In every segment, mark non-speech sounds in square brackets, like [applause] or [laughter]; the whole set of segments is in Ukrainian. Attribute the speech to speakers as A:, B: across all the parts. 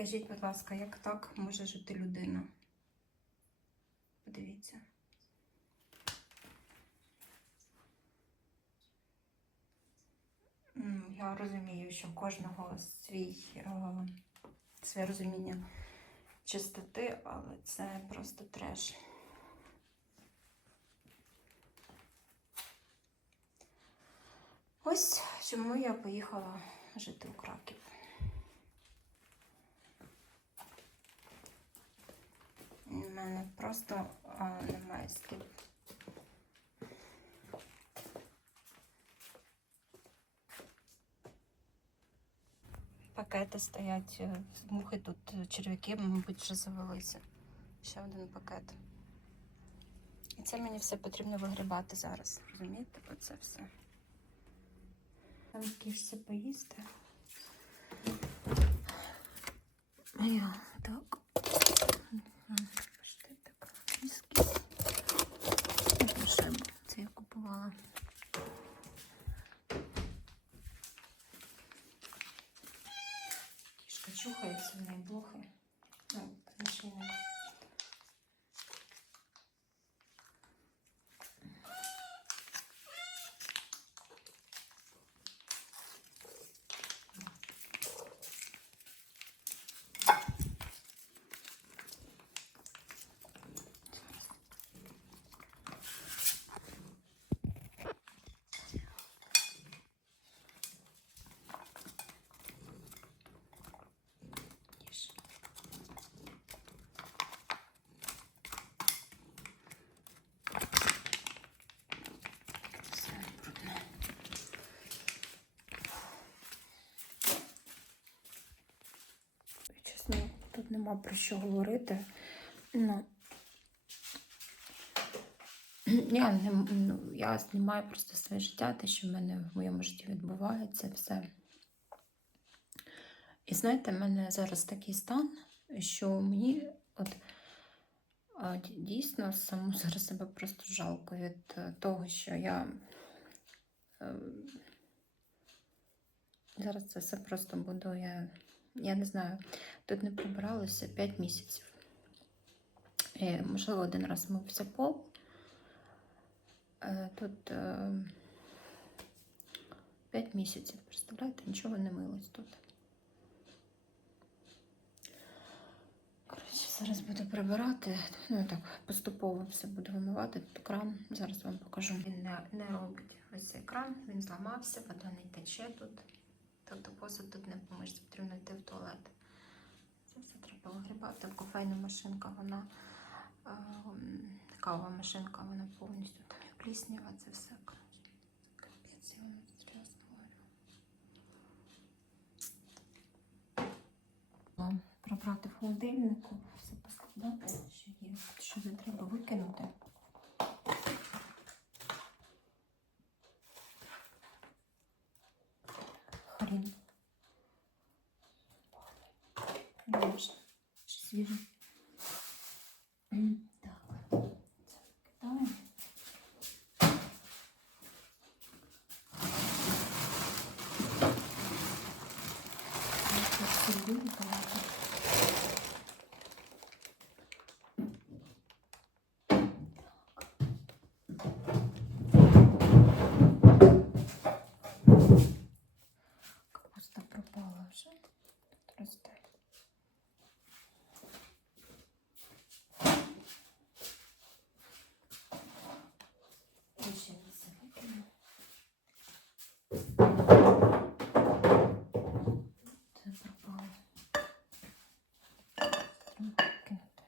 A: Скажіть, будь ласка, як так може жити людина? Подивіться. Я розумію, що в кожного свій, своє розуміння чистоти, але це просто треш. Ось чому я поїхала жити у Краків. У мене просто а, немає слів. Пакети стоять, е, мухи тут, е, черв'яки, мабуть, вже завелися. Ще один пакет. І це мені все потрібно вигрібати зараз. Розумієте? Оце все. Там кішці поїсти. А я так. Паштетик. Міски. Це я купувала. Кішка чухається, в неї блохи. Ну, нашийник. Їж. Це все брудне. Чесно, нема про що говорити. Ну, [clears throat] я, не, ну, я знімаю просто своє життя, те, що в мене в моєму житті відбувається, все. І знаєте, в мене зараз такий стан, що мені от дійсно саму зараз себе просто жалко від е, того, що я е, зараз це все просто буду. Я, я не знаю, тут не прибиралося 5 місяців. І, можливо, один раз мився пол. Е, Тут 5 місяців, представляєте, нічого не милось тут. Коротше, зараз буду прибирати. Ну так, поступово все буду вимивати. Тут кран. Зараз вам покажу. Він не, не робить ось цей кран, він зламався, вода не тече тут. Тобто посуд тут не помиш, потрібно йти в туалет. Це все треба вигрібати. Кофейна машинка, вона е, м, кавова машинка, вона повністю там пліснява, це все. Капець, я вам серйозно говорю. Вам Прибрати в холодильнику, все поскладати, що є, що не треба викинути. Хрін. Не можна. Ще свіже. М, Так. Це викидаємо. Ось це все викидати. Капуста пропала вже. Тут росте. І ще не все викину. Це пропало. Треба викинути.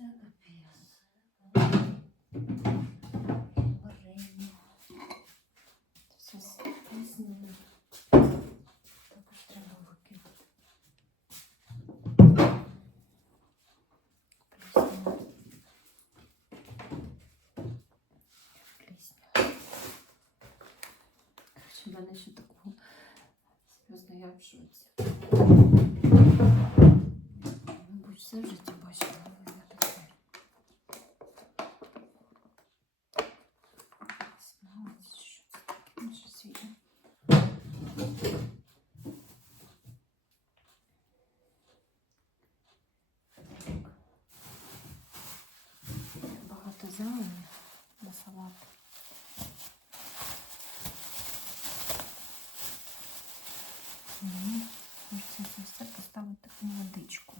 A: Ой, це капець. Варення. Це все списано. Також треба викинути. Плісня. Плісня. Короче, в мене ще такого серйозно я в шоці. Мабуть, все в житті бачила, але я таке. просто зелені на салат. Мені хочеться це все поставити у водичку.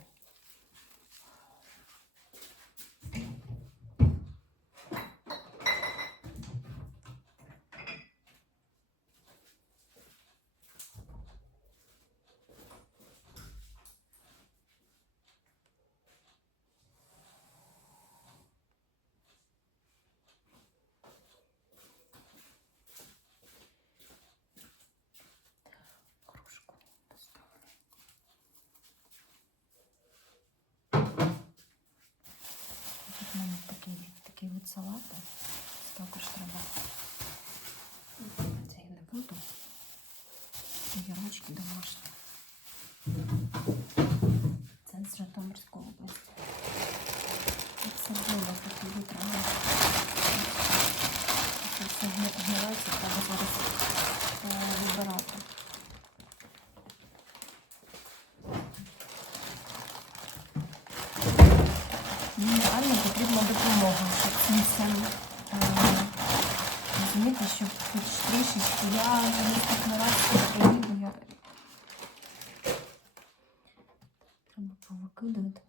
A: Кружку поставлю. Тут в мене такий, вид салату. Також треба. Це я не буду. Огірочки домашні. Це з Житомирської області. Як садила такі витраги. Це все гни- треба зараз е, вибирати. Мені реально потрібна допомога, щоб цим всім е, розуміти, щоб хоч трішечки я не стикнулася поїду, я треба повикидувати,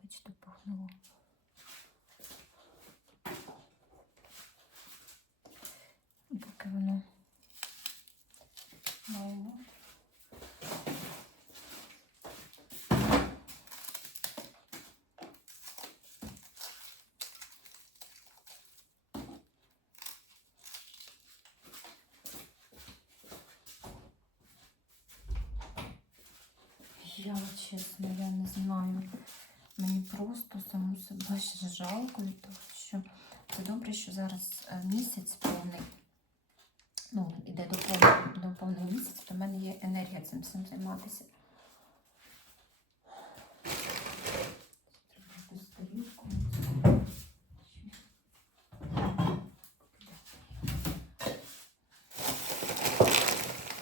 A: Знаю. Мені просто саму себе ще жалко від того, що це добре, що зараз е, місяць повний. Ну, іде до повного, до повного місяця, то в мене є енергія цим всім займатися.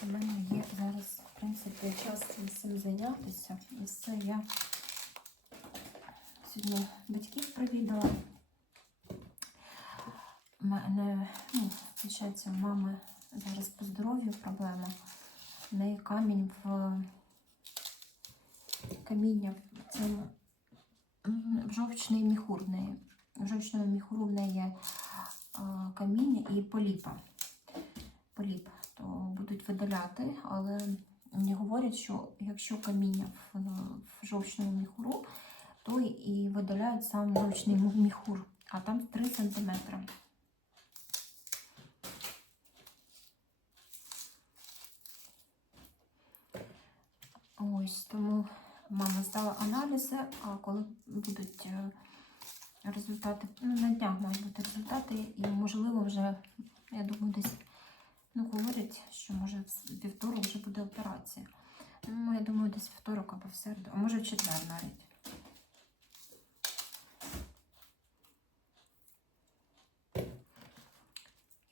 A: У мене є зараз, в принципі, час цим всім зайнятися. І все я сьогодні батьків провідала. У мене, ну, виходить, у мами зараз по здоров'ю проблема. В неї камінь в каміння в цьому в жовчний міхур в неї. В жовчному міхуру в неї є каміння і поліпа. Поліп, то будуть видаляти, але мені говорять, що якщо каміння в, в жовчному міхуру, то і видаляють сам жовчний міхур, а там 3 см. Ось тому мама здала аналізи, а коли будуть е, результати, ну на днях мають бути результати, і можливо вже, я думаю, десь ну, говорять, що може вівторок вже буде операція. Ну, я думаю, десь вівторок або в середу, а може в четвер навіть.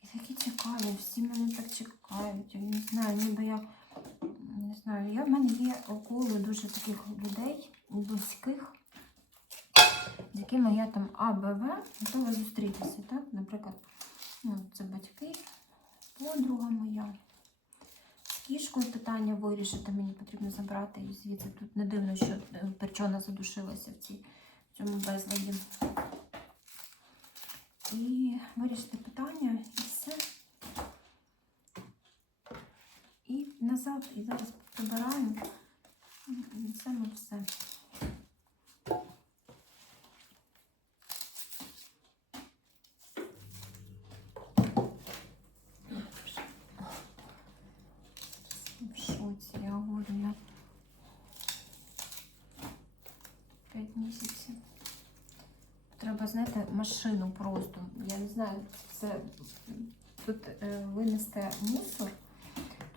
A: І такі цікаві, всі мене так чекають. Я не знаю, ніби я не знаю. Я в мене є около дуже таких людей, близьких, з якими я там А, готова зустрітися. Так? Наприклад, ну, це батьки, подруга моя. З кішкою питання вирішити, мені потрібно забрати її звідси. Тут не дивно, що е, перчона задушилася в, цій, в цьому безладі. І вирішити питання і все. назад, і зараз прибираємо. І це ми все. В шоці, я говорю, я 5 місяців. Треба, знаєте, машину просто. Я не знаю, це тут е, винести мусор.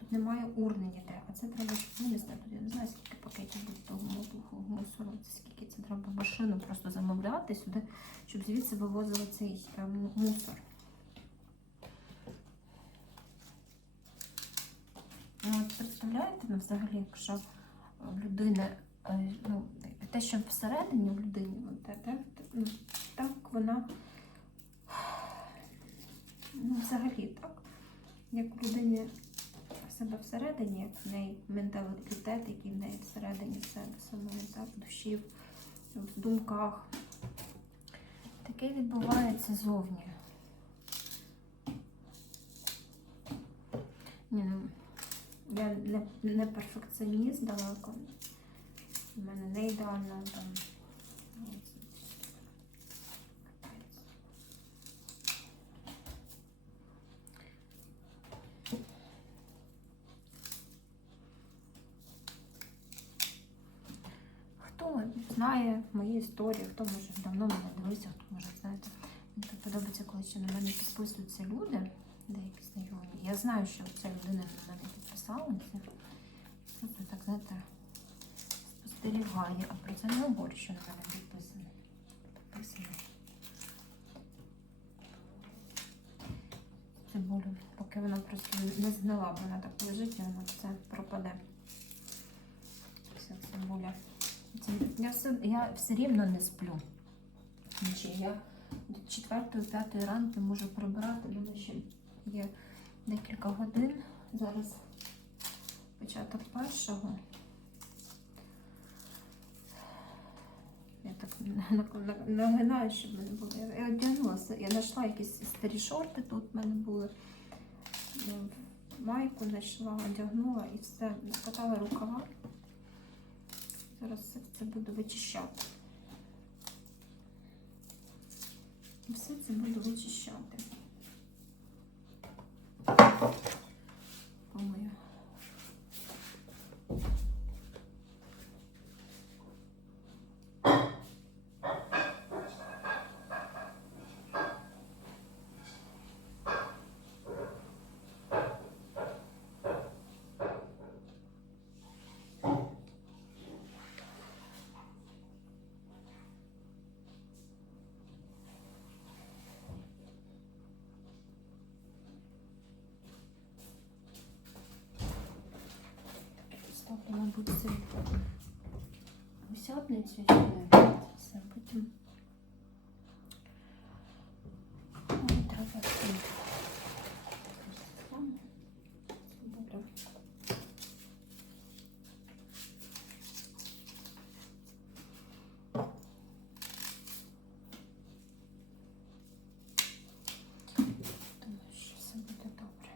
A: Тут немає урни ніде, а це треба щоб винести. Тут я не знаю, скільки пакетів буде того мусору- скільки це треба машину просто замовляти сюди, щоб звідси вивозили цей е, м- мусор. Ну, от представляєте, ну, взагалі, якщо в людини, е, ну, те, що всередині в людині, от, те- те- ну, так вона Ну, взагалі так. Як у людині в себе всередині, як в неї менталітет, який в неї всередині в себе самої, так, в душі, в думках. Таке відбувається зовні. Ні, ну, я не, не перфекціоніст далеко. У мене не ідеально там. ну, Капець. Хто знає історії, хто може давно мене дивився, хто може знаєте. Мені так подобається, коли ще на мене підписуються люди, деякі знайомі. Я знаю, що ця людина на мене підписалася. Просто так, знаєте, спостерігає, а про це не говорю, що на мене підписано. Підписано. Цибулю, поки вона просто не згнила, вона так лежить, і вона все пропаде. Вся цибуля. Я все, я все рівно не сплю. Я до 4-5 ранку можу прибирати, в мене ще є декілька годин. Зараз початок першого. Я так на- на- нагинаю, щоб мене було. Я, одягнулася. Я знайшла якісь старі шорти тут в мене були. Майку знайшла, одягнула і все, скатала рукава. Зараз все це буду вичищати. Все це буду вичищати. Ставлю, мабуть, цю гусятницю сюди. Все, потім. Ой, треба цю. Добре. Думаю, що все буде добре.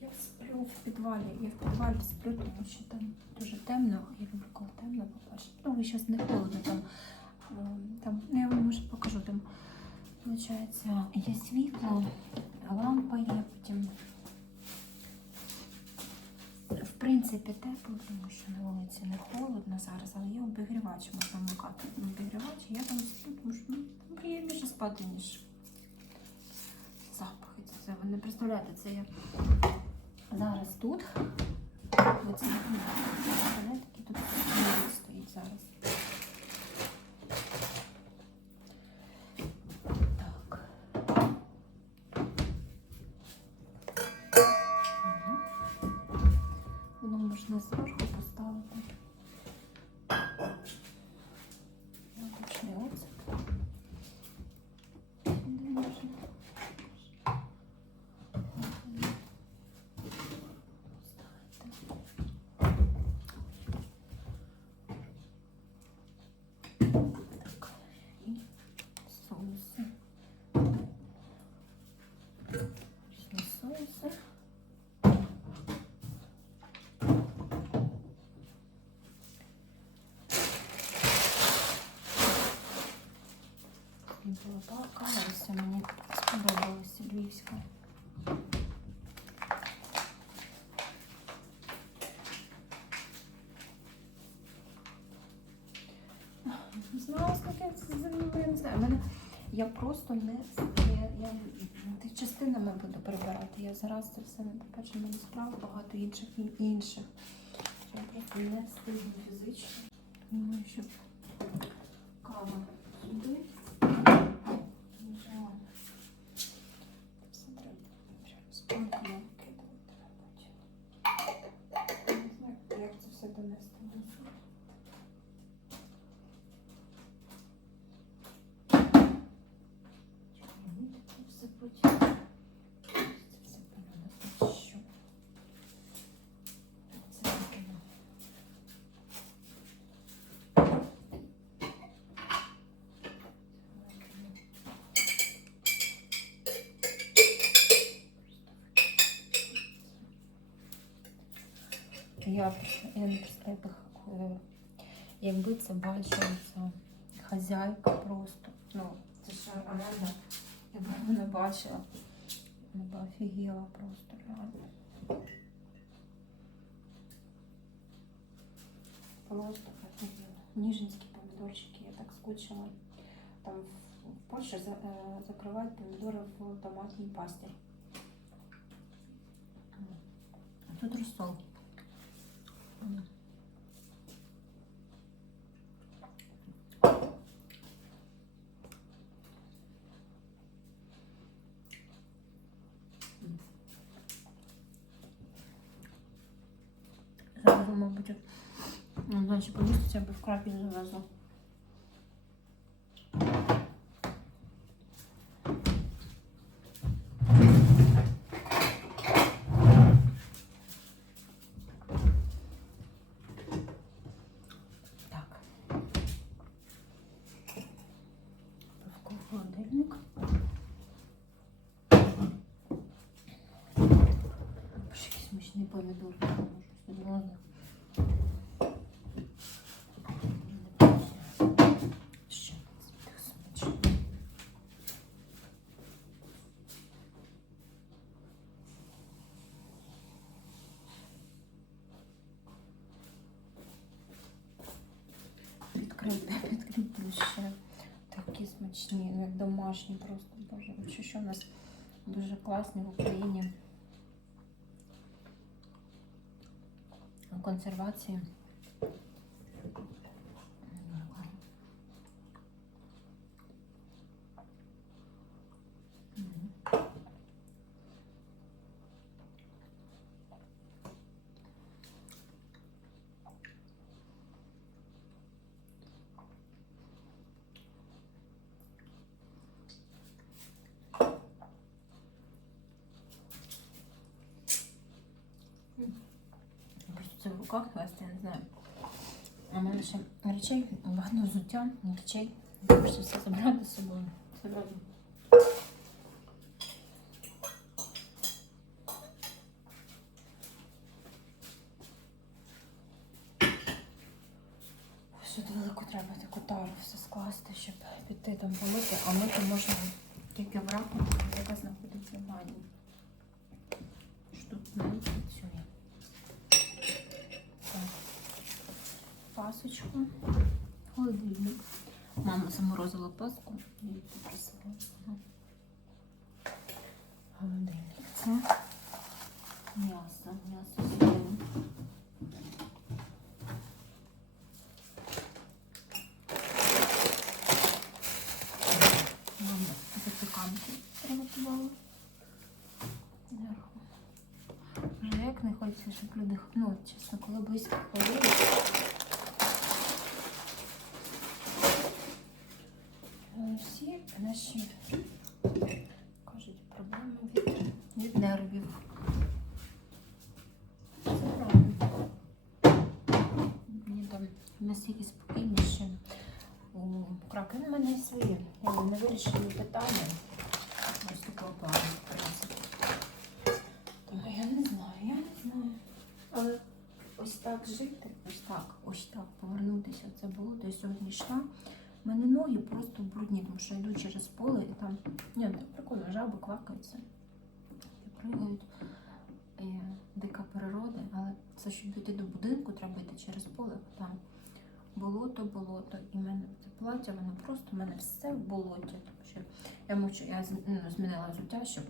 A: Я сплю в підвалі. Я в підвалі сплю, тому що там дуже темно. Я люблю, коли темно, по-перше. Ну, зараз не холодно там. Ем, Там, ну, я вам може покажу, там, виходить, є світло, лампа є, потім. В принципі, тепло, тому що на вулиці не холодно зараз, але є обігрівач, можна вмикати обігрівач. Я там сплю, тому що ну, приємніше спати, ніж запахи. Це ви не представляєте, це я зараз тут. Пішли соуси. І була бакалася, мені сподобалася львівська. Я просто не я, я ти частинами буду прибирати. Я зараз це все не по-перше, мені справ багато інших і інших. Я просто не встигну фізично. Думаю, що кава сюди. Все треба прямо спинку накидувати, мабуть. Не знаю, як це все донести до суду. Чорнити це все потім. Це все понадобно. Що? Це викину. Викину. Я, я не представляю, е, якби це бачила хазяйка просто. Ну, це ж реально, якби вона бачила, вона б офігіла просто реально. Просто офігіла. Ніжинські помідорчики, я так скучила. Там в, Польщі е, закривають помідори в томатній пасті. Тут розсол. Зараз, мабуть, ну, значить, поміститься, аби в крапі завезла. Так. Пивко в холодильник. Ще якісь смачні помідори. не можу серйозно. Ще тих смачних. Підкріплю, [laughs] ще такі смачні, як домашні просто, боже. Що, що в нас дуже класні в Україні. консервація? Мгм. Просто це в руках я не знаю. В мене ще речей, багато взуття, речей. Хочеться все забрати з собою. Серйозно. Сюди велику треба таку тару все скласти, щоб піти там помити, а мити можна тільки в раку, яка знаходиться в ванні. Що тут не працює. Так. Пасочку, холодильник. Мама заморозила паску і попросила. Ага. Холодильник. Це м'ясо, м'ясо. Вже як не хочеться, щоб люди, ну, чесно, коли близько хворіють. Всі наші кажуть проблеми від, від нервів. Це правильно. Мені там настільки спокійніше Кракові. У мене свої е, невирішені питання. Ось такого плану, в принципі. Тому я не знаю, я не знаю. Але ось так жити, ось так, ось так повернутися це було, я сьогодні йшла. У мене ноги просто брудні, тому що я йду через поле і там. Ні, ну прикольно, жаби квакаються. Пригають. Е, дика природа, але це щоб дійти до будинку, треба йти через поле. Там болото, болото. І в мене це плаття, воно просто в мене все в болоті. Тому що я мовчу, я ну, змінила взуття, щоб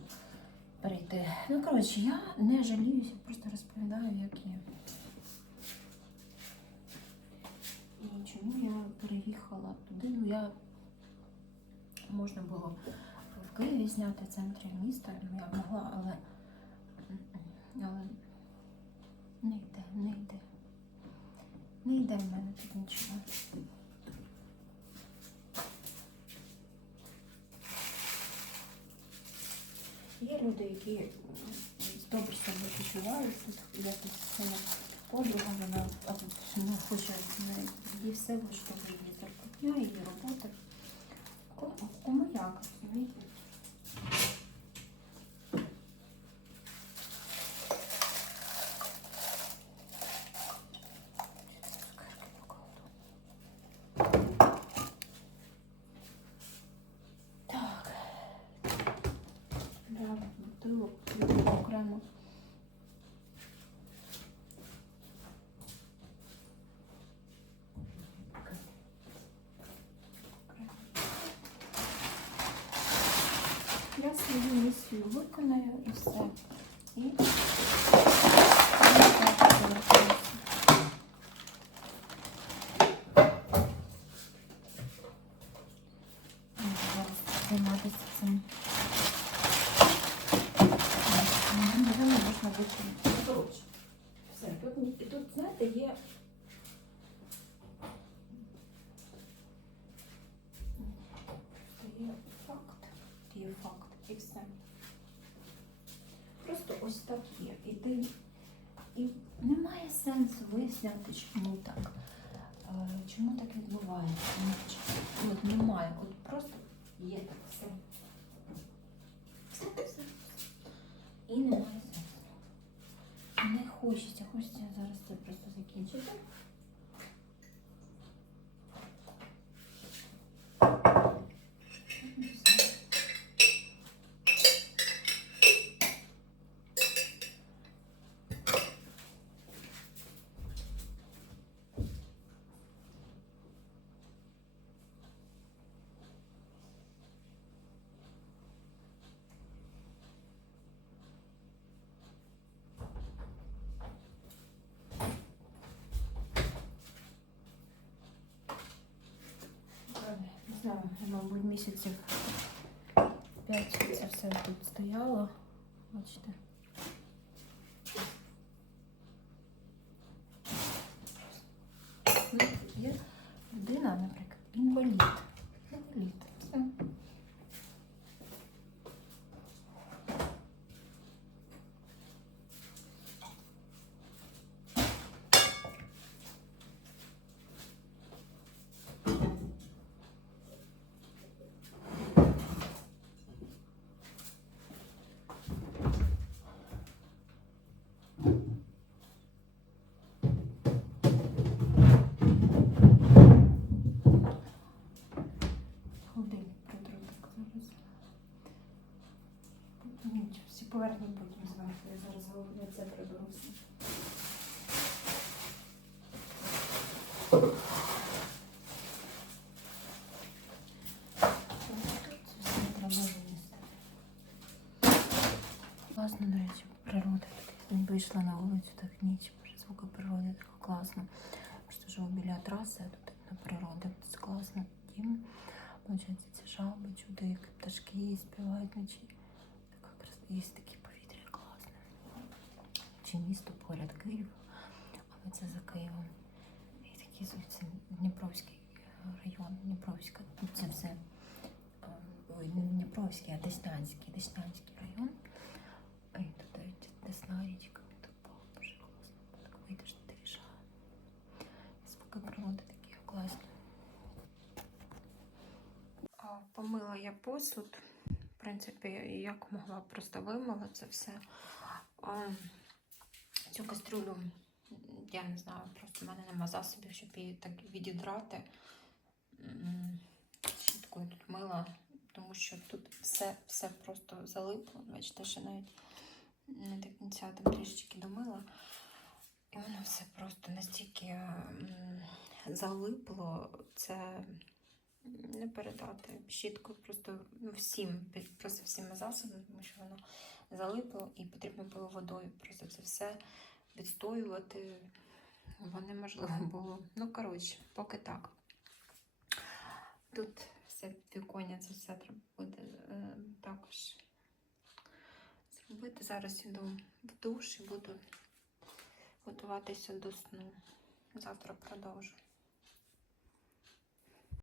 A: перейти. Ну, коротше, я не жаліюся, просто розповідаю, як є. І чому я переїхала туди? Ну, я можна було в Києві зняти в центрі міста, ну, я могла, але, але не йде, не йде. Не йде в мене тут нічого. Є люди, які добре себе почувають тут. Я тут з цими подруга, вона а тут не хоче не- їй все влаштовує її робота. Кому, кому як, розумієте? Цукерки покладу. Так. Да, бутилок буду окремо. Я свою місію виконаю і все. І і так залишилося. Ой, Зараз займатися цим. Напевно, можна викинути. Ну, Коротше, все. Тут, ні- і тут, знаєте, є. Просто Є факт. Є факт. І все. Просто ось так є. І немає сенсу виясняти, чому так. Е, Чому так відбувається? Ну, От немає. От просто є так все. Все, все. І немає сенсу. Не хочеться, хочеться зараз це просто закінчити. І все. Не знаю, мабуть, місяців п'ять це все тут стояло. Бачите. Ну, Є людина, наприклад, інвалід. Інвалід. Все. Холодильник притру так зараз. Нічого, всі поверхні потім зверху. Я зараз головне це приберу все. Це все треба винести. Класно, до речі, природа. тут. Вийшла на вулицю так ніч, звуки природи так класно. Просто живу біля траси, а тут на природі. Це класно. Дім. Получається, ці жаби, чудо, як пташки співають вночі. Є таке повітря класне. Чи місто поряд Київ, але це за Києвом. І такий зовсім Дніпровський е, район, Дніпровська. Тут це все. е, Ой, не Дніпровський, а Деснянський, Деснянський район. І тут Десна річка, було дуже класно. Так вийдеш на тиша. Звуки природи такі класні. Помила я посуд. Принципі, як могла, просто вимила це все. А, цю кастрюлю, я не знаю, просто в мене нема засобів, щоб її так відідрати. Щіткою тут мила, тому що тут все, все просто залипло. Бачите, ще навіть не до кінця там трішечки домила. І воно все просто настільки залипло, це не передати. Щіткою просто ну, всім, просто всіми засобами, тому що воно залипло і потрібно було водою просто це все відстоювати. Бо неможливо було. Ну, коротше, поки так. Тут все віконня, це все треба буде е, також зробити. Зараз іду в душ і буду готуватися до сну. Завтра продовжу.